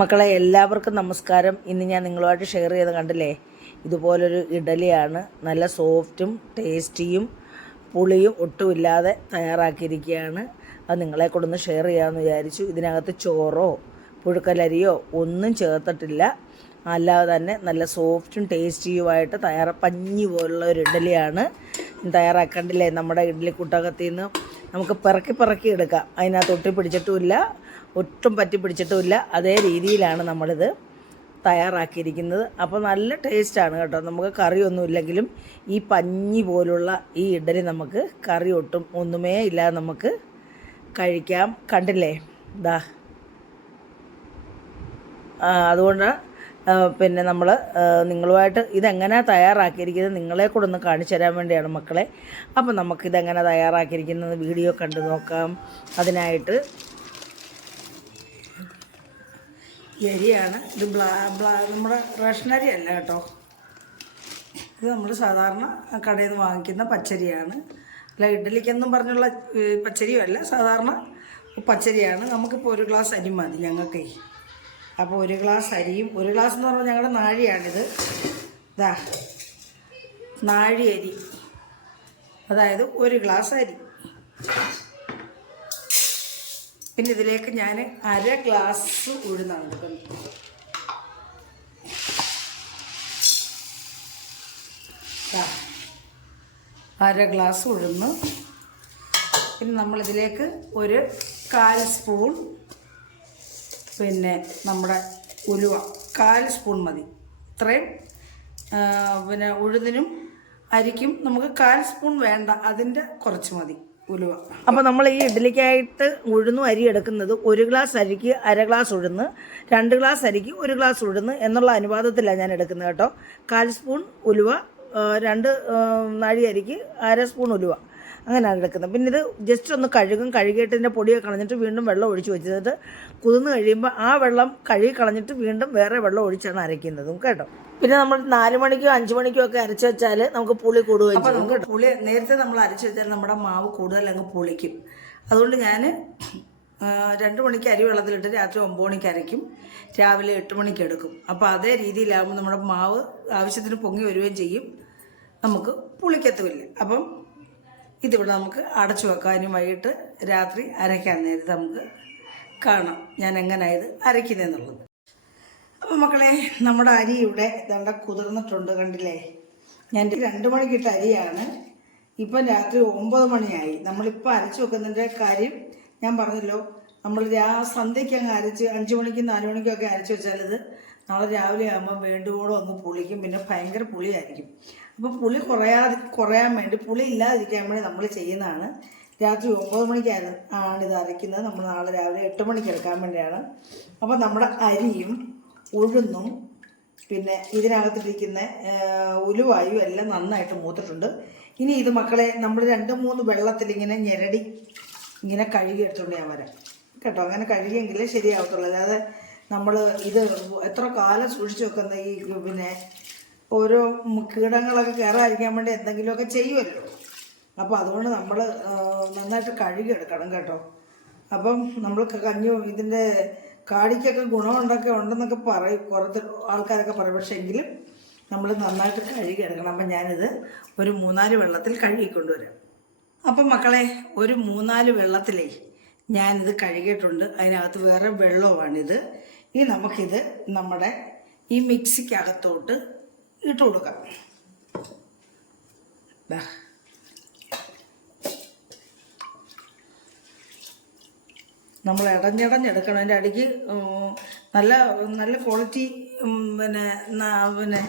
മക്കളെ എല്ലാവർക്കും നമസ്കാരം. ഇന്ന് ഞാൻ നിങ്ങളുമായിട്ട് ഷെയർ ചെയ്ത് കണ്ടില്ലേ? ഇതുപോലൊരു ഇഡലിയാണ്. നല്ല സോഫ്റ്റും ടേസ്റ്റിയും പുളിയും ഒട്ടുമില്ലാതെ തയ്യാറാക്കിയിരിക്കുകയാണ്. അത് നിങ്ങളെ കൊണ്ടൊന്ന് ഷെയർ ചെയ്യാമെന്ന് വിചാരിച്ചു. ഇതിനകത്ത് ചോറോ പുഴുക്കലരിയോ ഒന്നും ചേർത്തിട്ടില്ല. അല്ലാതെ തന്നെ നല്ല സോഫ്റ്റും ടേസ്റ്റിയുമായിട്ട് തയ്യാറ പഞ്ഞി പോലുള്ള ഒരു ഇഡലിയാണ് തയ്യാറാക്കണ്ടില്ലേ നമ്മുടെ ഇഡ്ഡലി കൂട്ടകത്തിൽ നിന്ന് നമുക്ക് പിറക്കി പിറക്കി എടുക്കാം. അതിനകത്ത് ഒട്ടി പിടിച്ചിട്ടുമില്ല ഒട്ടും പറ്റി പിടിച്ചിട്ടുമില്ല അതേ രീതിയിലാണ് നമ്മളിത് തയ്യാറാക്കിയിരിക്കുന്നത്. അപ്പോൾ നല്ല ടേസ്റ്റാണ് കേട്ടോ. നമുക്ക് കറിയൊന്നും ഇല്ലെങ്കിലും ഈ പഞ്ഞി പോലുള്ള ഈ ഇഡലി നമുക്ക് കറി ഒട്ടും ഒന്നുമേ ഇല്ലാതെ നമുക്ക് കഴിക്കാം. കണ്ടില്ലേ? ദാ. അതുകൊണ്ട് പിന്നെ നമ്മൾ നിങ്ങളുമായിട്ട് ഇതെങ്ങനെ തയ്യാറാക്കിയിരിക്കുന്നത് നിങ്ങളെ കൂടെ ഒന്ന് കാണിച്ചു തരാൻ വേണ്ടിയാണ് മക്കളെ. അപ്പം നമുക്കിതെങ്ങനെ തയ്യാറാക്കിയിരിക്കുന്നത് വീഡിയോ കണ്ടു നോക്കാം. അതിനായിട്ട് ഈ അരിയാണ്. ഇത് ബ്ലാ ബ്ലാ നമ്മുടെ റേഷനരി അല്ല കേട്ടോ. ഇത് നമ്മൾ സാധാരണ കടയിൽ നിന്ന് വാങ്ങിക്കുന്ന പച്ചരിയാണ്. അല്ല ഇഡ്ഡലിക്കെന്നും പറഞ്ഞുള്ള ഏ, പച്ചരിയും അല്ല സാധാരണ പച്ചരിയാണ്. നമുക്കിപ്പോൾ ഒരു ഗ്ലാസ് അരി മതി ഞങ്ങൾക്കേ. അപ്പോൾ ഒരു ഗ്ലാസ് അരിയും ഒരു ഗ്ലാസ് എന്ന് പറഞ്ഞാൽ ഞങ്ങളുടെ നാഴിയാണിത്. ഇതാ നാഴി അരി അതായത് ഒരു ഗ്ലാസ് അരി. പിന്നെ ഇതിലേക്ക് ഞാൻ അര ഗ്ലാസ് ഉഴുന്നാണ് എടുക്കുന്നത് അര ഗ്ലാസ് ഉഴുന്ന് പിന്നെ നമ്മളിതിലേക്ക് ഒരു കാൽ സ്പൂൺ പിന്നെ നമ്മുടെ ഉലുവ കാൽ സ്പൂൺ മതി. ഇത്രയും പിന്നെ ഉഴുതിനും അരിക്കും. നമുക്ക് കാൽ സ്പൂൺ വേണ്ട അതിന്റെ കുറച്ച് മതി. ഉലുവ. അപ്പോൾ നമ്മൾ ഈ ഇഡ്ഡലിക്കായിട്ട് ഉഴുന്നും അരി എടുക്കുന്നത് ഒരു ഗ്ലാസ് അരിക്ക് അര ഗ്ലാസ് ഉഴുന്ന് രണ്ട് ഗ്ലാസ് അരിക്ക് ഒരു ഗ്ലാസ് ഉഴുന്ന് എന്നുള്ള അനുപാതത്തിലാണ് ഞാൻ എടുക്കുന്നത് കേട്ടോ. കാൽ സ്പൂൺ ഉലുവ രണ്ട് നാഴി അരിക്ക് അര സ്പൂൺ ഉലുവ. അങ്ങനെയാണ് എടുക്കുന്നത്. പിന്നെ ഇത് ജസ്റ്റ് ഒന്ന് കഴുകും. കഴുകിയിട്ട് ഇതിന്റെ പൊടിയൊക്കെ കളഞ്ഞിട്ട് വീണ്ടും വെള്ളം ഒഴിച്ച് വെച്ചിട്ട് കുതിർന്ന് കഴിയുമ്പോൾ ആ വെള്ളം കഴുകി കളഞ്ഞിട്ട് വീണ്ടും വേറെ വെള്ളം ഒഴിച്ചാണ് അരയ്ക്കുന്നതും കേട്ടോ. പിന്നെ നമ്മൾ നാല് മണിക്കോ അഞ്ച് മണിക്കോ ഒക്കെ അരച്ച് വെച്ചാൽ നമുക്ക് പുളി കൂടുകയും ചെയ്യും കേട്ടോ. പുളി നേരത്തെ നമ്മൾ അരച്ച് വെച്ചാൽ നമ്മുടെ മാവ് കൂടുതൽ അങ്ങ് പുളിക്കും. അതുകൊണ്ട് ഞാൻ രണ്ട് മണിക്ക് അരി വെള്ളത്തിലിട്ട് രാത്രി ഒമ്പത് മണിക്ക് അരയ്ക്കും. രാവിലെ എട്ട് മണിക്ക് എടുക്കും. അപ്പോൾ അതേ രീതിയിലാകുമ്പോൾ നമ്മുടെ മാവ് ആവശ്യത്തിന് പൊങ്ങി വരികയും ചെയ്യും. നമുക്ക് പുളിക്കത്തുമില്ല. അപ്പം ഇതിവിടെ നമുക്ക് അടച്ചു വെക്കാനും വൈകിട്ട് രാത്രി അരയ്ക്കാൻ നേരത്ത് നമുക്ക് കാണാം. ഞാൻ എങ്ങനെയാണ് ഇത് അരയ്ക്കുന്നതെന്നുള്ളത്. അപ്പോൾ മക്കളെ നമ്മുടെ അരി ഇവിടെ ദണ്ട കുതിർന്നിട്ടുണ്ട് കണ്ടില്ലേ? ഞാൻ രണ്ട് മണിക്കിട്ട അരിയാണ്. ഇപ്പം രാത്രി ഒമ്പത് മണിയായി. നമ്മളിപ്പോൾ അരച്ചു വെക്കുന്നതിന്റെ കാര്യം ഞാൻ പറഞ്ഞല്ലോ. നമ്മൾ രാ സന്ധ്യയ്ക്ക് അങ്ങ് അരച്ച് അഞ്ച് മണിക്കും നാല് മണിക്കും ഒക്കെ അരച്ചു വെച്ചാൽ ഇത് നാളെ രാവിലെ ആകുമ്പോൾ വേണ്ടുവോളം അങ്ങ് പുളിക്കും. പിന്നെ ഭയങ്കര പുളിയായിരിക്കും. അപ്പോൾ പുളി കുറയാതെ കുറയാൻ വേണ്ടി പുളി ഇല്ലാതിരിക്കാൻ വേണ്ടി നമ്മൾ ചെയ്യുന്നതാണ്. രാത്രി ഒമ്പത് മണിക്കാണ് ഇത് അരയ്ക്കുന്നത്. നമ്മൾ നാളെ രാവിലെ എട്ട് മണിക്ക് എടുക്കാൻ വേണ്ടിയാണ്. അപ്പോൾ നമ്മുടെ അരിയും ഉഴുന്നും പിന്നെ ഇതിനകത്തിരിക്കുന്ന ആ, ഉലുവായും എല്ലാം നന്നായിട്ട് മൂത്തിട്ടുണ്ട്. ഇനി ഇത് മക്കളെ നമ്മൾ രണ്ട് മൂന്ന് വെള്ളത്തിൽ ഇങ്ങനെ ഞെരടി ഇങ്ങനെ കഴുകി എടുത്തുകൊണ്ട് ഞാൻ വരാം. കേട്ടോ? അങ്ങനെ കഴുകിയെങ്കിലേ ശരിയാവത്തുള്ളൂ. അല്ലാതെ നമ്മൾ ഇത് എത്ര കാലം സൂക്ഷിച്ചു വെക്കുന്ന ഈ പിന്നെ ഓരോ കീടങ്ങളൊക്കെ കയറാതിരിക്കാൻ വേണ്ടി എന്തെങ്കിലുമൊക്കെ ചെയ്യുമല്ലോ അപ്പോൾ അതുകൊണ്ട് നമ്മൾ നന്നായിട്ട് കഴുകി എടുക്കണം കേട്ടോ. അപ്പം നമ്മൾ കഞ്ഞി ഇതിന്റെ കാടിക്കൊക്കെ ഗുണമുണ്ടൊക്കെ ഉണ്ടെന്നൊക്കെ പറയും കുറച്ച് ആൾക്കാരൊക്കെ പറയും. പക്ഷേ എങ്കിലും നമ്മൾ നന്നായിട്ട് കഴുകി എടുക്കണം. അപ്പം ഞാനിത് ഒരു മൂന്നാൽ വെള്ളത്തിൽ കഴുകി കൊണ്ടുവരാം അപ്പം മക്കളെ ഒരു മൂന്നാൽ വെള്ളത്തിലേ ഞാനിത് കഴുകിയിട്ടുണ്ട്. അതിനകത്ത് വേറെ വെള്ളവുമാണിത്. ഇനി നമുക്കിത് നമ്മുടെ ഈ മിക്സിക്കകത്തോട്ട് ഇട്ട് കൊടുക്കാം. നമ്മൾ ഇടഞ്ഞിടഞ്ഞെടുക്കണം അതിന്റെ അടിക്ക് നല്ല നല്ല ക്വാളിറ്റി പിന്നെ പിന്നെ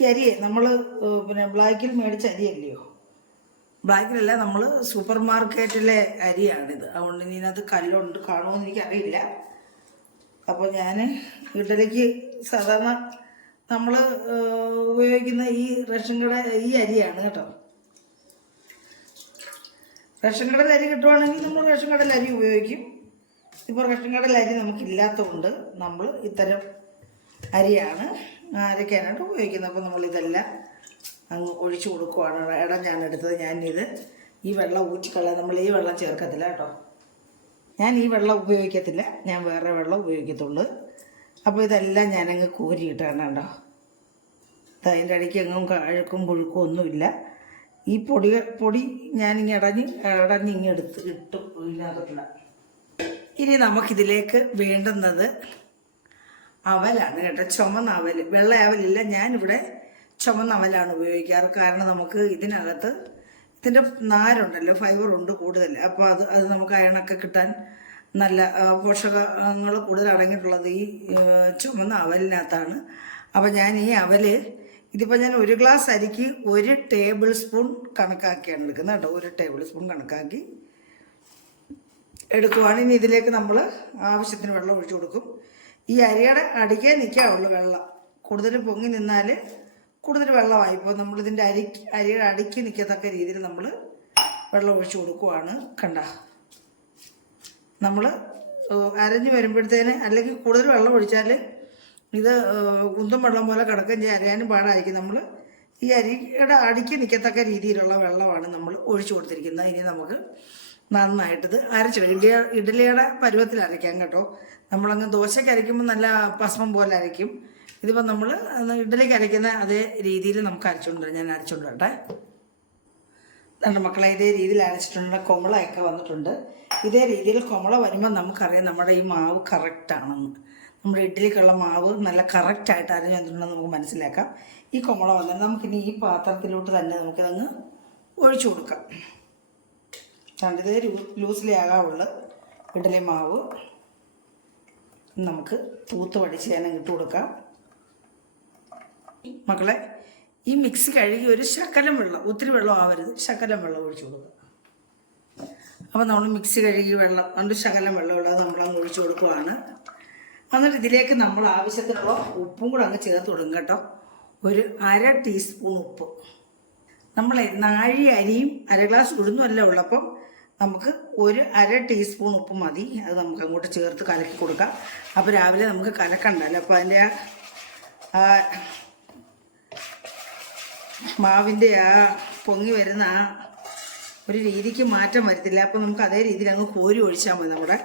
ഈ അരിയെ നമ്മൾ പിന്നെ ബ്ലാക്കിൽ മേടിച്ച അരിയല്ലയോ? ബ്ലാക്കിലല്ല നമ്മൾ സൂപ്പർ മാർക്കറ്റിലെ അരിയാണിത്. അതുകൊണ്ട് ഇനി അത് കല്ലുണ്ട് കാണുമെന്ന് എനിക്കറിയില്ല. അപ്പോൾ ഞാൻ ഇഡലിക്ക് സാധാരണ നമ്മൾ ഉപയോഗിക്കുന്ന ഈ റേഷൻ കട ഈ അരിയാണ് കേട്ടോ. റേഷൻ കടയിൽ അരി കിട്ടുവാണെങ്കിൽ നമ്മൾ റേഷൻ കടയിൽ അരി ഉപയോഗിക്കും. ഇപ്പോൾ റേഷൻ കടയിൽ അരി നമുക്കില്ലാത്തതുകൊണ്ട് നമ്മൾ ഇത്തരം അരിയാണ് അരയ്ക്കാനായിട്ട് ഉപയോഗിക്കുന്നത്. അപ്പോൾ നമ്മളിതെല്ലാം അങ്ങ് ഒഴിച്ചു കൊടുക്കുവാണ്. ഇടം ഞാൻ എടുത്തത് ഞാനിത് ഈ വെള്ളം ഊറ്റിക്കളയാൻ നമ്മൾ ഈ വെള്ളം ചേർക്കത്തില്ല കേട്ടോ. ഞാൻ ഈ വെള്ളം ഉപയോഗിക്കത്തില്ല. ഞാൻ വേറെ വെള്ളം ഉപയോഗിക്കത്തുള്ളൂ. അപ്പോൾ ഇതെല്ലാം ഞാനങ്ങ് കോരിയിട്ടാണ് കേട്ടോ. അതിന്റെ ഇടയ്ക്ക് എങ്ങും കഴുക്കും പുഴുക്കും ഒന്നുമില്ല. ഈ പൊടി പൊടി ഞാനിങ്ങ് അടഞ്ഞ് ഇടഞ്ഞിങ്ങ് എടുത്ത് ഇട്ടു ഇതിനകത്തുള്ള. ഇനി നമുക്കിതിലേക്ക് വേണ്ടുന്നത് അവലാണ് കേട്ടോ. ചുമന്ന അവൽ വെള്ള അവലില്ല ഞാനിവിടെ ചുമന്ന അവലാണ് ഉപയോഗിക്കാറ്. കാരണം നമുക്ക് ഇതിനകത്ത് ഇതിന്റെ നാരുണ്ടല്ലോ ഫൈബർ ഉണ്ട് കൂടുതൽ അപ്പോൾ അത് അത് നമുക്ക് അയണൊക്കെ കിട്ടാൻ നല്ല പോഷകങ്ങൾ കൂടുതൽ അടങ്ങിയിട്ടുള്ളത് ഈ ചുമന്ന അവലിനകത്താണ്. അപ്പോൾ ഞാൻ ഈ അവൽ ഇതിപ്പോൾ ഞാൻ ഒരു ഗ്ലാസ് അരിക്ക് ഒരു ടേബിൾ സ്പൂൺ കണക്കാക്കിയാണ് എടുക്കുന്നത് കേട്ടോ. ഒരു ടേബിൾ സ്പൂൺ കണക്കാക്കി എടുക്കുവാണ്. ഇനി ഇതിലേക്ക് നമ്മൾ ആവശ്യത്തിന് വെള്ളം ഒഴിച്ചു കൊടുക്കും. ഈ അരിയുടെ അടിക്കേ നിൽക്കാവുള്ളൂ വെള്ളം. കൂടുതൽ പൊങ്ങി നിന്നാൽ കൂടുതൽ വെള്ളമായി. ഇപ്പോൾ നമ്മളിതിന്റെ അരി അരിയുടെ അടുക്കി നിൽക്കത്തക്ക രീതിയിൽ നമ്മൾ വെള്ളം ഒഴിച്ചു കൊടുക്കുവാണ് കണ്ട. നമ്മൾ അരഞ്ഞ് വരുമ്പോഴത്തേന് അല്ലെങ്കിൽ കൂടുതൽ വെള്ളം ഒഴിച്ചാൽ ഇത് കുന്തം വെള്ളം പോലെ ചെയ്യാൻ അരയാനും പാടായിരിക്കും. നമ്മൾ ഈ അരിയുടെ അടുക്കി നിൽക്കത്തക്ക രീതിയിലുള്ള വെള്ളമാണ് നമ്മൾ ഒഴിച്ചു കൊടുത്തിരിക്കുന്നത്. ഇനി നമുക്ക് നന്നായിട്ടിത് അരച്ചിടും ഇഡ്ഡലി ഇഡ്ഡലിയുടെ പരുവത്തിൽ അരയ്ക്കാം കേട്ടോ. നമ്മളങ്ങ് ദോശയ്ക്ക് അരയ്ക്കുമ്പോൾ നല്ല ഭസ്മം പോലെ അരയ്ക്കും. ഇതിപ്പോൾ നമ്മൾ ഇഡ്ഡലിക്ക് അരയ്ക്കുന്ന അതേ രീതിയിൽ നമുക്ക് അരച്ചുകൊണ്ട് ഞാൻ അരച്ചുകൊണ്ട് വരട്ടെ. മക്കളെ ഇതേ രീതിയിൽ അരച്ചിട്ടുണ്ട്. കൊമളയൊക്കെ വന്നിട്ടുണ്ട്. ഇതേ രീതിയിൽ കൊമള വരുമ്പോൾ നമുക്കറിയാം നമ്മുടെ ഈ മാവ് കറക്റ്റാണെന്ന്. നമ്മുടെ ഇഡ്ഡലിക്കുള്ള മാവ് നല്ല കറക്റ്റായിട്ട് അരഞ്ഞു വന്നിട്ടുണ്ടെന്ന് നമുക്ക് മനസ്സിലാക്കാം. ഈ കൊമള വന്നാൽ നമുക്കിനി ഈ പാത്രത്തിലോട്ട് തന്നെ നമുക്കിതങ്ങ് ഒഴിച്ചു കൊടുക്കാം. കണ്ടിതേ ലൂസിലേ ആകാവുള്ളു ഇഡ്ഡലി മാവ്. നമുക്ക് തൂത്ത് പഠിച്ച് ഞാൻ ഇട്ട് കൊടുക്കാം. മക്കളെ ഈ മിക്സ് കഴുകി ഒരു ശകലം വെള്ളം ഒത്തിരി വെള്ളം ആവരുത്. ശകലം വെള്ളം ഒഴിച്ചു കൊടുക്കുക. അപ്പോൾ നമ്മൾ മിക്സി കഴുകി വെള്ളം രണ്ട് ശകലം വെള്ളമുള്ളത് നമ്മളങ്ങ് ഒഴിച്ചു കൊടുക്കുവാണ്. എന്നിട്ട് ഇതിലേക്ക് നമ്മൾ ആവശ്യത്തിനുള്ള ഉപ്പും കൂടെ അങ്ങ് ചേർത്ത് കൊടുക്കും കേട്ടോ. ഒരു അര ടീസ്പൂൺ ഉപ്പ്. നമ്മൾ നാഴി അരിയും അര ഗ്ലാസ് ഉഴുന്നും എല്ലാം ഉള്ളപ്പം നമുക്ക് ഒരു അര ടീസ്പൂൺ ഉപ്പ് മതി. അത് നമുക്ക് അങ്ങോട്ട് ചേർത്ത് കലക്കി കൊടുക്കാം. അപ്പോൾ രാവിലെ നമുക്ക് കലക്കണ്ടല്ലോ. അപ്പോൾ അതിന്റെ മാവിന്റെ ആ പൊങ്ങി വരുന്ന ആ ഒരു രീതിക്ക് മാറ്റം വരത്തില്ല. അപ്പോൾ നമുക്ക് അതേ രീതിയിൽ അങ്ങ് കോരി ഒഴിച്ചാൽ മതി നമ്മുടെ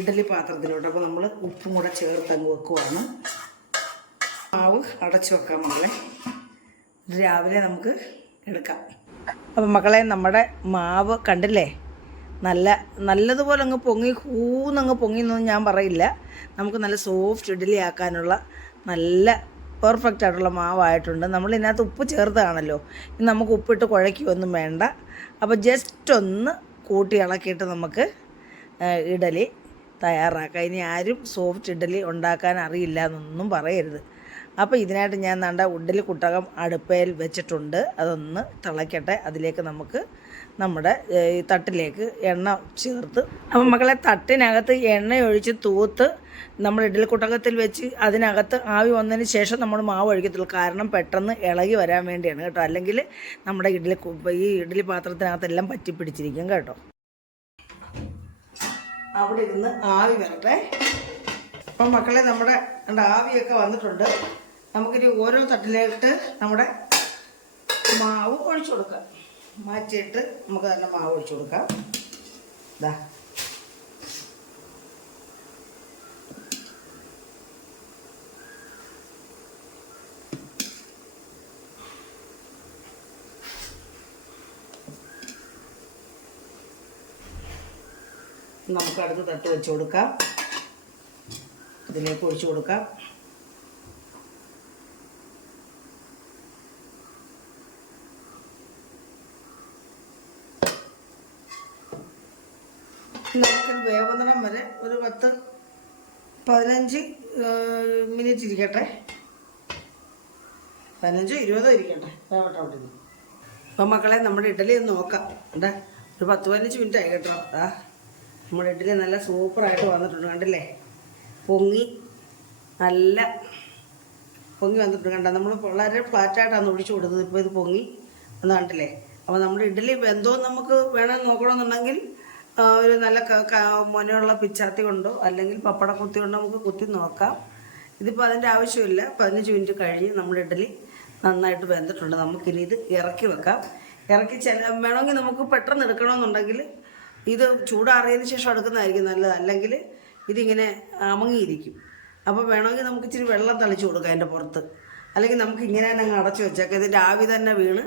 ഇഡലി പാത്രത്തിലോട്ട്. അപ്പോൾ നമ്മൾ ഉപ്പും കൂടെ ചേർത്ത് അങ്ങ് വെക്കുവാണ്. മാവ് അടച്ചു വെക്കാം മക്കളെ. രാവിലെ നമുക്ക് എടുക്കാം. അപ്പം മക്കളെ നമ്മുടെ മാവ് കണ്ടില്ലേ? നല്ല നല്ലതുപോലെ അങ്ങ് പൊങ്ങി കൂന്നങ്ങ് പൊങ്ങി എന്നൊന്നും ഞാൻ പറയില്ല. നമുക്ക് നല്ല സോഫ്റ്റ് ഇഡലി ആക്കാനുള്ള നല്ല പെർഫെക്റ്റ് ആയിട്ടുള്ള മാവായിട്ടുണ്ട്. നമ്മൾ ഇതിനകത്ത് ഉപ്പ് ചേർത്തതാണല്ലോ. നമുക്ക് ഉപ്പിട്ട് കുഴയ്ക്കുകയൊന്നും വേണ്ട. അപ്പോൾ ജസ്റ്റ് ഒന്ന് കൂട്ടി ഇളക്കിയിട്ട് നമുക്ക് ഇഡലി തയ്യാറാക്കാം. ഇനി ആരും സോഫ്റ്റ് ഇഡലി ഉണ്ടാക്കാൻ അറിയില്ല എന്നൊന്നും പറയരുത്. അപ്പോൾ ഇതിനായിട്ട് ഞാൻ നണ്ട ഉഡലി കുട്ടകം അടുപ്പയിൽ വെച്ചിട്ടുണ്ട്. അതൊന്ന് തിളയ്ക്കട്ടെ അതിലേക്ക് നമുക്ക് നമ്മുടെ ഈ തട്ടിലേക്ക് എണ്ണ ചേർത്ത്. അപ്പം മക്കളെ തട്ടിനകത്ത് എണ്ണ ഒഴിച്ച് തൂത്ത് നമ്മൾ ഇഡ്ഡലി കുട്ടകത്തിൽ വെച്ച് അതിനകത്ത് ആവി വന്നതിന് ശേഷം നമ്മൾ മാവ് ഒഴിക്കത്തുള്ളൂ. കാരണം പെട്ടെന്ന് ഇളകി വരാൻ വേണ്ടിയാണ് കേട്ടോ. അല്ലെങ്കിൽ നമ്മുടെ ഇഡലി കു- ഈ ഇഡലി പാത്രത്തിനകത്തെല്ലാം പറ്റിപ്പിടിച്ചിരിക്കും കേട്ടോ. അവിടെ ഇരുന്ന് ആവി വരട്ടെ. അപ്പം മക്കളെ നമ്മുടെ ആവിയൊക്കെ വന്നിട്ടുണ്ട്. നമുക്കിനി ഓരോ തട്ടിലേക്കിട്ട് നമ്മുടെ മാവ് ഒഴിച്ചു കൊടുക്കാം. മാറ്റിയിട്ട് നമുക്ക് തന്നെ മാവ് ഒഴിച്ചു കൊടുക്കാം. ഇതാ നമുക്ക് അടുത്ത് തട്ട് വെച്ച് കൊടുക്കാം. ഇതിലേക്ക് ഒഴിച്ചു കൊടുക്കാം. നമുക്ക് വേവന്നിടം വരെ ഒരു പത്ത് പതിനഞ്ച് മിനിറ്റ് ഇരിക്കട്ടെ. പതിനഞ്ചോ ഇരുപതോ ഇരിക്കട്ടെ. വേവട്ടെ അവിടെ നിന്ന് അപ്പം മക്കളെ നമ്മുടെ ഇഡലി ഒന്ന് നോക്കാം. എന്താ ഒരു പത്ത് പതിനഞ്ച് മിനിറ്റ് ആയി കേട്ടോ. ആ നമ്മുടെ ഇഡലി നല്ല സൂപ്പറായിട്ട് വന്നിട്ടുണ്ട് കണ്ടില്ലേ? പൊങ്ങി നല്ല പൊങ്ങി വന്നിട്ടുണ്ട് കണ്ട? നമ്മൾ വളരെ ഫ്ലാറ്റായിട്ടാണ് ഒഴിച്ചു കൊടുത്തത്. ഇപ്പോൾ ഇത് പൊങ്ങി എന്ന് കണ്ടില്ലേ? അപ്പോൾ നമ്മുടെ ഇഡലി എന്തോ നമുക്ക് വേണമെന്ന് നോക്കണമെന്നുണ്ടെങ്കിൽ ഒരു നല്ല മുനയുള്ള പിച്ചാത്തി കൊണ്ടോ അല്ലെങ്കിൽ പപ്പട കുത്തി കൊണ്ടോ നമുക്ക് കുത്തി നോക്കാം. ഇതിപ്പോൾ അതിന്റെ ആവശ്യമില്ല. പതിനഞ്ച് മിനിറ്റ് കഴിഞ്ഞ് നമ്മുടെ ഇഡലി നന്നായിട്ട് വെന്തിട്ടുണ്ട്. നമുക്കിനി ഇത് ഇറക്കി വെക്കാം. ഇറക്കി ചില വേണമെങ്കിൽ നമുക്ക് പെട്ടെന്ന് എടുക്കണമെന്നുണ്ടെങ്കിൽ ഇത് ചൂടാറിയതിന് ശേഷം എടുക്കുന്നതായിരിക്കും നല്ലത്. അല്ലെങ്കിൽ ഇതിങ്ങനെ അമങ്ങിയിരിക്കും. അപ്പോൾ വേണമെങ്കിൽ നമുക്ക് ഇച്ചിരി വെള്ളം തളിച്ച് കൊടുക്കാം അതിന്റെ പുറത്ത്. അല്ലെങ്കിൽ നമുക്ക് ഇങ്ങനെ തന്നെ അങ്ങ് അടച്ചു വെച്ചേക്കാം. ഇതിന്റെ ആവി തന്നെ വീണ്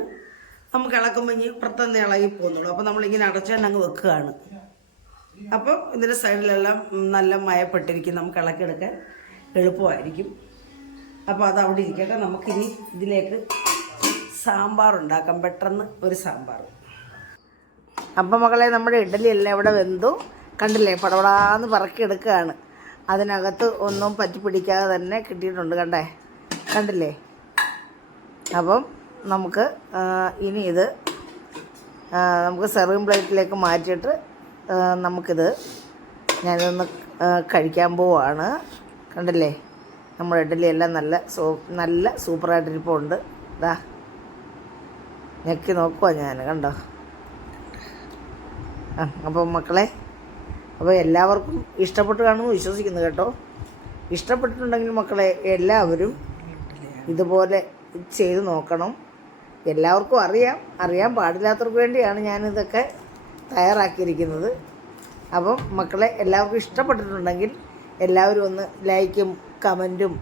നമുക്ക് ഇളക്കുമ്പോൾ ഇനി പുറത്തുനിന്ന് ഇളകി പോകുന്നുള്ളൂ. അപ്പോൾ നമ്മളിങ്ങനെ അടച്ചു തന്നെ അങ്ങ് വെക്കുകയാണ്. അപ്പോൾ ഇതിന്റെ സൈഡിലെല്ലാം നല്ല മയപ്പെട്ടിരിക്കും. നമുക്ക് ഇളക്കിയെടുക്കാൻ എളുപ്പമായിരിക്കും. അപ്പോൾ അത് അവിടെ ഇരിക്കട്ടെ. നമുക്കിനി ഇതിലേക്ക് സാമ്പാർ ഉണ്ടാക്കാം. പെട്ടെന്ന് ഒരു സാമ്പാർ. അപ്പം മകളെ നമ്മുടെ ഇഡലി എല്ലാം ഇവിടെ വെന്തു. കണ്ടില്ലേ പടപടാന്ന് പറക്കിയെടുക്കുകയാണ്. അതിനകത്ത് ഒന്നും പറ്റി പിടിക്കാതെ തന്നെ കിട്ടിയിട്ടുണ്ട് കണ്ടേ. കണ്ടില്ലേ? അപ്പം നമുക്ക് ഇനി ഇത് നമുക്ക് സെർവിങ് പ്ലേറ്റിലേക്ക് മാറ്റിയിട്ട് നമുക്കിത് ഞാനിതൊന്ന് കഴിക്കാൻ പോവാണ്. കണ്ടല്ലേ? നമ്മുടെ ഇഡലി എല്ലാം നല്ല സൂ നല്ല സൂപ്പറായിട്ടിരിപ്പുണ്ട്. ഇതാ ഞെക്കി നോക്കുവാ ഞാൻ കണ്ടോ? ആ അപ്പോൾ മക്കളെ അപ്പോൾ എല്ലാവർക്കും ഇഷ്ടപ്പെട്ട് കാണുമെന്ന് വിശ്വസിക്കുന്നു കേട്ടോ. ഇഷ്ടപ്പെട്ടിട്ടുണ്ടെങ്കിൽ മക്കളെ എല്ലാവരും ഇതുപോലെ ചെയ്ത് നോക്കണം. എല്ലാവർക്കും അറിയാം. അറിയാൻ പാടില്ലാത്തവർക്ക് വേണ്ടിയാണ് ഞാനിതൊക്കെ തയ്യാറാക്കിയിരിക്കുന്നത്. അപ്പം മക്കളെ എല്ലാവർക്കും ഇഷ്ടപ്പെട്ടിട്ടുണ്ടെങ്കിൽ എല്ലാവരും ഒന്ന് ലൈക്കും കമന്റും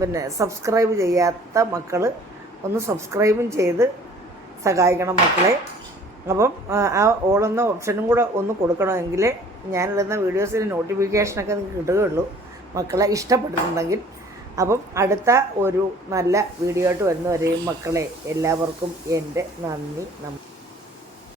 പിന്നെ സബ്സ്ക്രൈബ് ചെയ്യാത്ത മക്കൾ ഒന്ന് സബ്സ്ക്രൈബും ചെയ്ത് സഹായിക്കണം മക്കളെ. അപ്പം ആ, ഓളെന്ന ഓപ്ഷനും കൂടെ ഒന്ന് കൊടുക്കണമെങ്കിൽ ഞാനിടുന്ന വീഡിയോസിന് നോട്ടിഫിക്കേഷനൊക്കെ നിങ്ങൾക്ക് കിട്ടുകയുള്ളൂ. മക്കളെ ഇഷ്ടപ്പെട്ടിട്ടുണ്ടെങ്കിൽ. അപ്പം അടുത്ത ഒരു നല്ല വീഡിയോ ആയിട്ട് വരുന്നവരെയും മക്കളെ എല്ലാവർക്കും എന്റെ നന്ദി. നമ